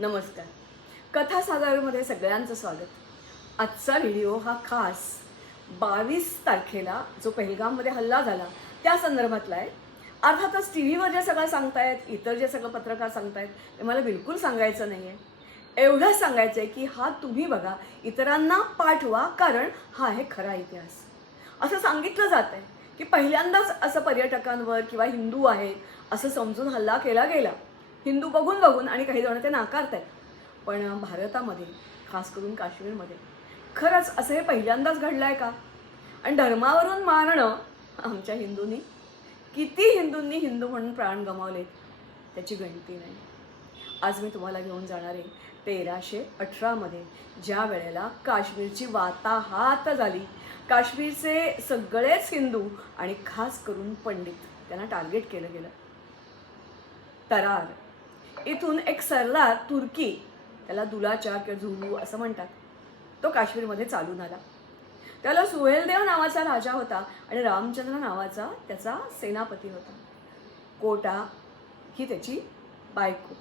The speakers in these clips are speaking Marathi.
नमस्कार. कथा सागरमध्ये सगळ्यांचं स्वागत. आजचा व्हिडिओ हा खास बावीस तारखेला जो पहलगाममध्ये हल्ला झाला त्या संदर्भातला आहे. अर्थातच टी व्हीवर जे सगळं सांगतायत इतर जे सगळं पत्रकार सांगतायत ते मला बिलकुल सांगायचं नाही आहे एवढंच सांगायचं आहे की हा तुम्ही बघा इतरांना पाठवा कारण हा आहे खरा इतिहास. असं सांगितलं जात आहे की पहिल्यांदाच असं पर्यटकांवर किंवा हिंदू आहेत असं समजून हल्ला केला गेला. हिंदू बघून बघून आणि काही जण ते नाकारतायत. पण भारतामध्ये खास करून काश्मीरमध्ये खरंच असं हे पहिल्यांदाच घडलं आहे का? आणि धर्मावरून मारणं आमच्या हिंदूंनी किती हिंदूंनी हिंदू म्हणून प्राण गमावले त्याची गणती नाही. आज मी तुम्हाला घेऊन जाणार आहे तेराशे अठरामध्ये ज्या वेळेला काश्मीरची वाताहात झाली. काश्मीरचे सगळेच हिंदू आणि खास करून पंडित त्यांना टार्गेट केलं गेलं. तरार. इथून एक सरदार तुर्की त्याला दुलाचा किंवा झुलू असं म्हणतात. तो काश्मीरमध्ये चालून आला. त्याला सुहेलदेव नावाचा राजा होता आणि रामचंद्र नावाचा त्याचा सेनापती होता. कोटा ही त्याची बायको.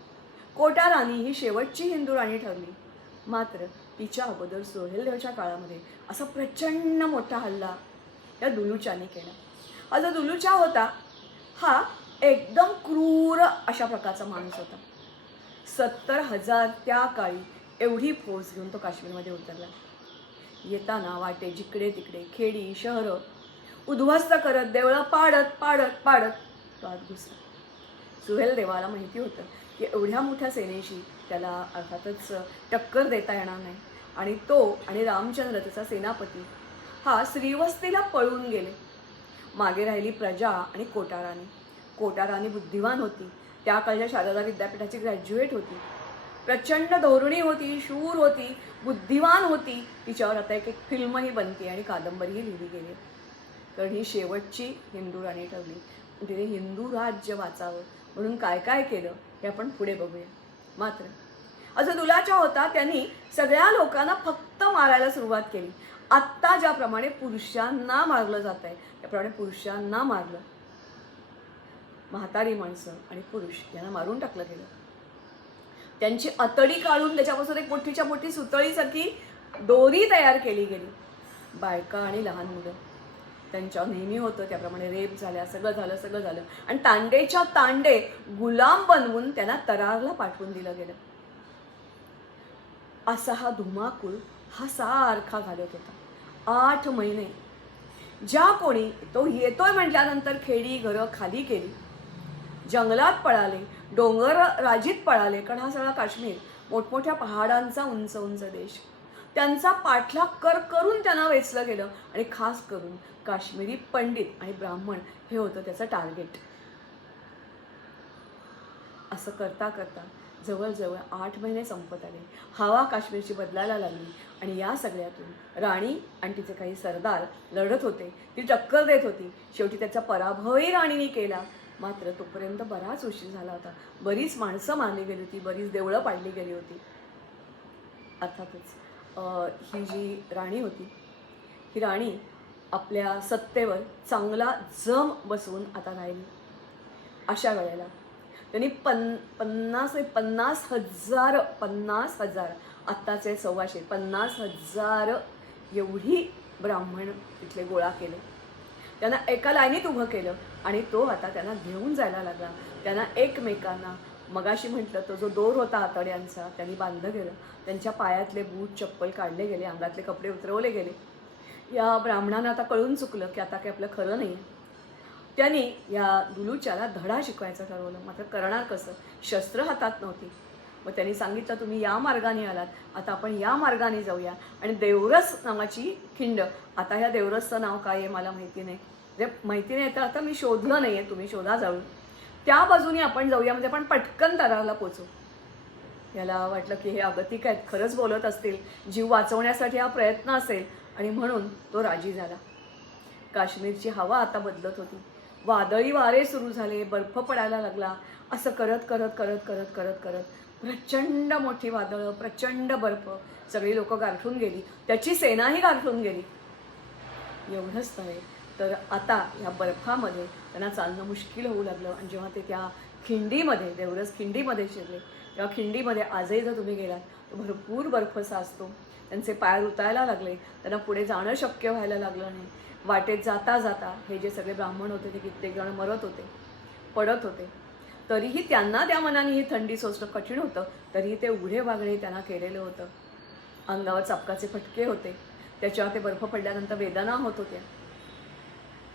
कोटा राणी ही शेवटची हिंदू राणी ठरली. मात्र तिच्या अगोदर सोहेलदेवच्या काळामध्ये असा प्रचंड मोठा हल्ला या दुलूच्याने केला. हा जो दुलूचा होता हा एकदम क्रूर अशा प्रकारचा माणूस होता. सत्तर हजार त्या काळी एवढी फौज घेऊन तो काश्मीरमध्ये उतरला. येताना वाटे जिकडे तिकडे खेडी शहरं उद्ध्वस्त करत देवळं पाडत पाडत पाडत तो आत घुसला. सुहेल देवाला माहिती होतं की एवढ्या मोठ्या सेनेशी त्याला अर्थातच टक्कर देता येणार नाही आणि तो आणि रामचंद्र त्याचा सेनापती हा श्रीवस्तीला पळून गेले. मागे राहिली प्रजा आणि कोटाराणी कोटाराणी बुद्धिवान होती. त्या काळच्या शारदा विद्यापीठाची ग्रॅज्युएट होती. प्रचंड धोरणी होती शूर होती बुद्धिवान होती. तिच्यावर आता एक एक फिल्मही बनते आणि कादंबरीही लिहिली गेली. कारण ही शेवटची हिंदू राणी ठरली. तिने हिंदू राज्य वाचावं म्हणून काय काय केलं हे आपण पुढे बघूया. मात्र असं दुलाच्या होता त्यांनी सगळ्या लोकांना फक्त मारायला सुरुवात केली. आत्ता ज्याप्रमाणे पुरुषांना मारलं जात आहे त्याप्रमाणे पुरुषांना मारलं. म्हातारी माणसं आणि पुरुष यांना मारून टाकलं गेलं. त्यांची अतडी काढून त्याच्यापासून एक मोठीच्या मोठी सुतळीसारखी दोरी तयार केली गेली. बायका आणि लहान मुलं. त्यांच्या नेहमी होतं त्याप्रमाणे रेप झाल्या सगळं झालं सगळं झालं. आणि तांडेच्या तांडे गुलाम बनवून त्यांना तरारला पाठवून दिलं गेलं. असा हा धुमाकूळ हा सारखा घालत होता. आठ महिने. ज्या कोणी तो येतोय म्हटल्यानंतर खेडी घरं खाली केली. जंगलात पळाले डोंगर राजीत पळाले कारण हा सगळा काश्मीर मोठमोठ्या पहाडांचा उंच उंच देश. त्यांचा पाठलाग कर करून त्यांना वेचलं गेलं आणि खास करून काश्मीरी पंडित आणि ब्राह्मण हे होतं त्याचं टार्गेट. असं करता करता जवळजवळ आठ महिने संपत आले. हवा काश्मीरची बदलायला लागली आणि या सगळ्यातून राणी आणि तिचे काही सरदार लढत होते. ती टक्कर देत होती. शेवटी त्याचा पराभवही राणीने केला. मात्र तोपर्यंत बराच उशीर झाला होता. बरीच माणसं मारली गेली होती बरीच देवळं पाडली गेली होती. अर्थातच ही जी राणी होती ही राणी आपल्या सत्तेवर चांगला जम बसवून आता राहिली. अशा वेळेला त्यांनी पन पन्नास म्हणजे पन्नास हजार पन्नास हजार आत्ताचे सव्वाशे पन्नास हजार एवढी ब्राह्मण तिथले गोळा केले. त्यांना एका लाईनीत उभं केलं आणि तो आता त्यांना घेऊन जायला लागला. त्यांना एकमेकांना मगाशी म्हटलं तो जो दोर होता आतड्यांचा त्यांनी बांधलं गेलं. त्यांच्या पायातले बूट चप्पल काढले गेले अंगातले कपडे उतरवले गेले. या ब्राह्मणांना आता कळून चुकलं की आता काही आपलं खरं नाही आहे त्यांनी या दुलूच्याला धडा शिकवायचं ठरवलं. मात्र करणार कसं? शस्त्र हातात नव्हती. मग त्यांनी सांगितलं तुम्ही या मार्गाने आलात. आता आपण या मार्गाने जाऊया. आणि देवरस नावाची खिंड. आता ह्या देवरसचं नाव काय आहे मला माहिती नाही. म्हणजे माहिती नाही तर आता मी शोधलं नाही आहे तुम्ही शोधा जाऊन. त्या बाजूने आपण जाऊया. म्हणजे आपण पटकन दराला पोचू. याला वाटलं की हे अगतिक आहेत. खरंच बोलत असतील. जीव वाचवण्यासाठी हा प्रयत्न असेल. आणि म्हणून तो राजी झाला. काश्मीरची हवा आता बदलत होती. वादळी वारे सुरू झाले. बर्फ पडायला लागला. असं करत करत करत करत करत करत. प्रचंड मोठी वादळं प्रचंड बर्फ सगळी लोक गारठून गेली. त्याची सेनाही गारठून गेली. एवढंच नव्हे तर आता ह्या बर्फामध्ये त्यांना चालणं मुश्किल होऊ लागलं. आणि जेव्हा ते त्या खिंडीमध्ये देवरस खिंडीमध्ये शिरले तेव्हा खिंडीमध्ये आजही जर तुम्ही गेलात तर भरपूर बर्फ साचतो. त्यांचे पाय रुतायला लागले. त्यांना पुढे जाणं शक्य व्हायला लागलं नाही. वाटेत जाता जाता हे जे सगळे ब्राह्मण होते ते कित्येक जण मरत होते पडत होते. तरीही त्यांना त्या मनाने ही थंडी सोसणं कठीण होतं. तरीही ते उघडे वागडे त्यांना केलेलं होतं. अंगावर चापकाचे फटके होते. त्याच्यावर ते बर्फ पडल्यानंतर वेदना होत होत्या.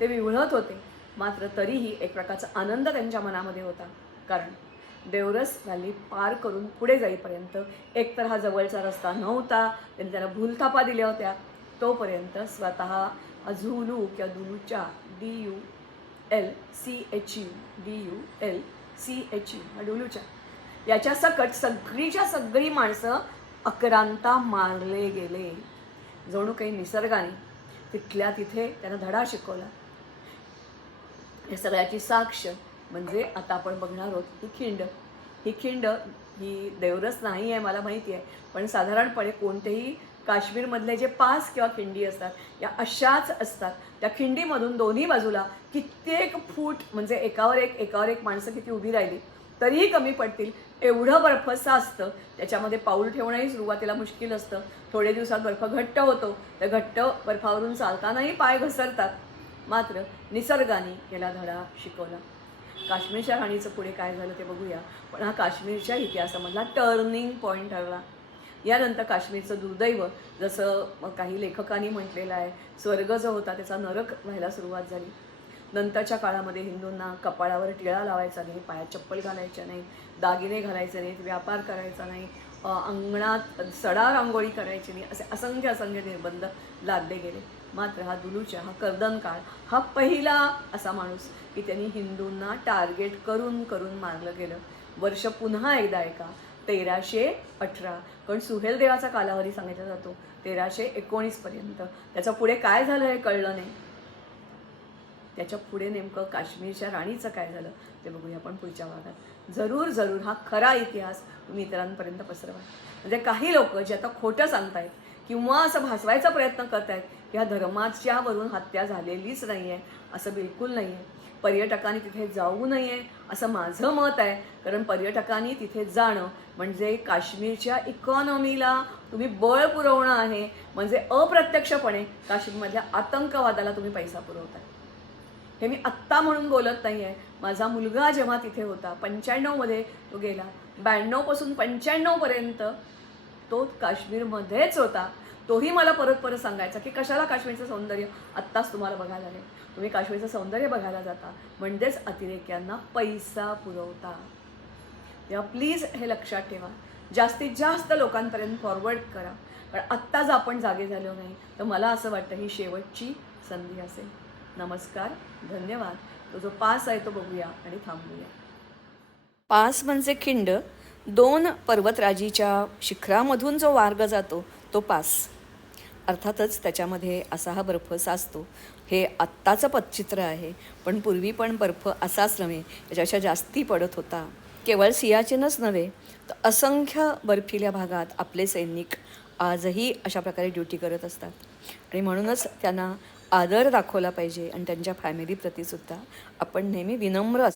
ते विवळत होते. मात्र तरीही एक प्रकारचा आनंद त्यांच्या मनामध्ये होता. कारण देवरस व्हॅली पार करून पुढे जाईपर्यंत एक तर हा जवळचा रस्ता नव्हता. त्यांनी त्याला भूलथापा दिल्या होत्या. तोपर्यंत स्वतः झुलू किंवा दुलूच्या D U L C H U D U L C H U हा याच्या सकट सगळीच्या सगळी माणसं अक्रांता मारले गेले. जणू काही निसर्गाने तिथल्या तिथे त्यांना धडा शिकवला. या सगळ्याची साक्ष म्हणजे आता आपण बघणार आहोत ही खिंड. ही खिंड ही देवरस नाही आहे मला माहिती आहे. पण साधारणपणे कोणतेही काश्मीरमधले जे पास किंवा खिंडी असतात या अशाच असतात. त्या खिंडीमधून दोन्ही बाजूला कित्येक फूट म्हणजे एकावर एक एकावर एक माणसं किती उभी राहिली तरीही कमी पडतील. एवढं बर्फ असतं त्याच्यामध्ये पाऊल ठेवणंही सुरुवातीला मुश्किल असतं. थोडे दिवसात बर्फ घट्ट होतो. त्या घट्ट बर्फावरून चालतानाही पाय घसरतात. मात्र निसर्गाने याला धडा शिकवला. काश्मीरच्या राणीचं पुढे काय झालं ते बघूया. पण हा काश्मीरच्या इतिहासामधला टर्निंग पॉईंट ठरला. यानंतर काश्मीरचं दुर्दैव जसं काही लेखकांनी म्हटलेलं आहे स्वर्ग जो होता त्याचा नरक व्हायला सुरुवात झाली. नंतरच्या काळामध्ये हिंदूंना कपाळावर टिळा लावायचा नाही पायात चप्पल घालायच्या नाही दागिने घालायचे नाहीत व्यापार करायचा नाही अंगणात सडा रांगोळी करायची नाही असे असंख्य असंख्य निर्बंध लादले गेले. मात्र हा दुलूच्या हा कर्दन काळ हा पहिला असा माणूस की त्यांनी हिंदूंना टार्गेट करून करून मारलं गेलं. वर्ष पुन्हा एकदा ऐका तेराशे अठरा. कारण सुहेल देवाचा कालावधी सांगितला जातो तेराशे एकोणीसपर्यंत त्याच्या पुढे काय झालं हे कळलं नाही. त्याच्या पुढे नेमकं काश्मीरच्या राणीचं काय झालं ते बघूया आपण पुढच्या भागात. जरूर जरूर हा खरा इतिहास तुम्ही इतरांपर्यंत पसरवा. म्हणजे काही लोक जे आता खोटं सांगतायत किंवा असं भासवायचा प्रयत्न करतायत की ह्या धर्माच्यावरून हत्या झालेलीच नाही आहे असं बिलकुल नाही आहे पर्यटकांनी तिथे जाऊ नये असं माझं मत आहे. कारण पर्यटकांनी तिथे जाणं म्हणजे काश्मीरच्या इकॉनॉमीला तुम्ही बळ पुरवणं आहे. म्हणजे अप्रत्यक्षपणे काश्मीरमधल्या आतंकवादाला तुम्ही पैसा पुरवताय. हे मी आत्ता म्हणून बोलत नाही आहे माझा मुलगा जेव्हा तिथे होता पंच्याण्णवमध्ये तो गेला. ब्याण्णवपासून पंच्याण्णवपर्यंत तो काश्मीरमध्येच होता. तोही मला परत परत सांगायचा की कशाला काश्मीरचं सौंदर्य आत्ताच तुम्हाला बघायला लागेल तुम्ही काश्मीरचं सौंदर्य बघायला जाता म्हणजेच अतिरेक्यांना पैसा पुरवता. तेव्हा प्लीज हे लक्षात ठेवा. जास्तीत जास्त लोकांपर्यंत फॉरवर्ड करा. पण आत्ताच आपण जागे झालो नाही तर मला असं वाटतं ही शेवटची संधी असेल. नमस्कार धन्यवाद. तो जो पास आहे तो बघूया आणि थांबूया. पास म्हणजे खिंड. दोन पर्वतराजीच्या शिखरामधून जो मार्ग जातो तो पास. अर्थातच त्याच्यामध्ये असा हा बर्फ साचतो. हे आत्ताचं पदचित्र आहे पण पूर्वी पण बर्फ असाच नव्हे. याच्यापेक्षा जास्ती पडत होता. केवळ सियाचीनच नव्हे तर असंख्य बर्फिल्या भागात आपले सैनिक आजही अशा प्रकारे ड्युटी करत असतात. आणि म्हणूनच त्यांना आदर दाखवला पाहिजे आणि त्यांच्या फॅमिलीप्रतीसुद्धा आपण नेहमी विनम्र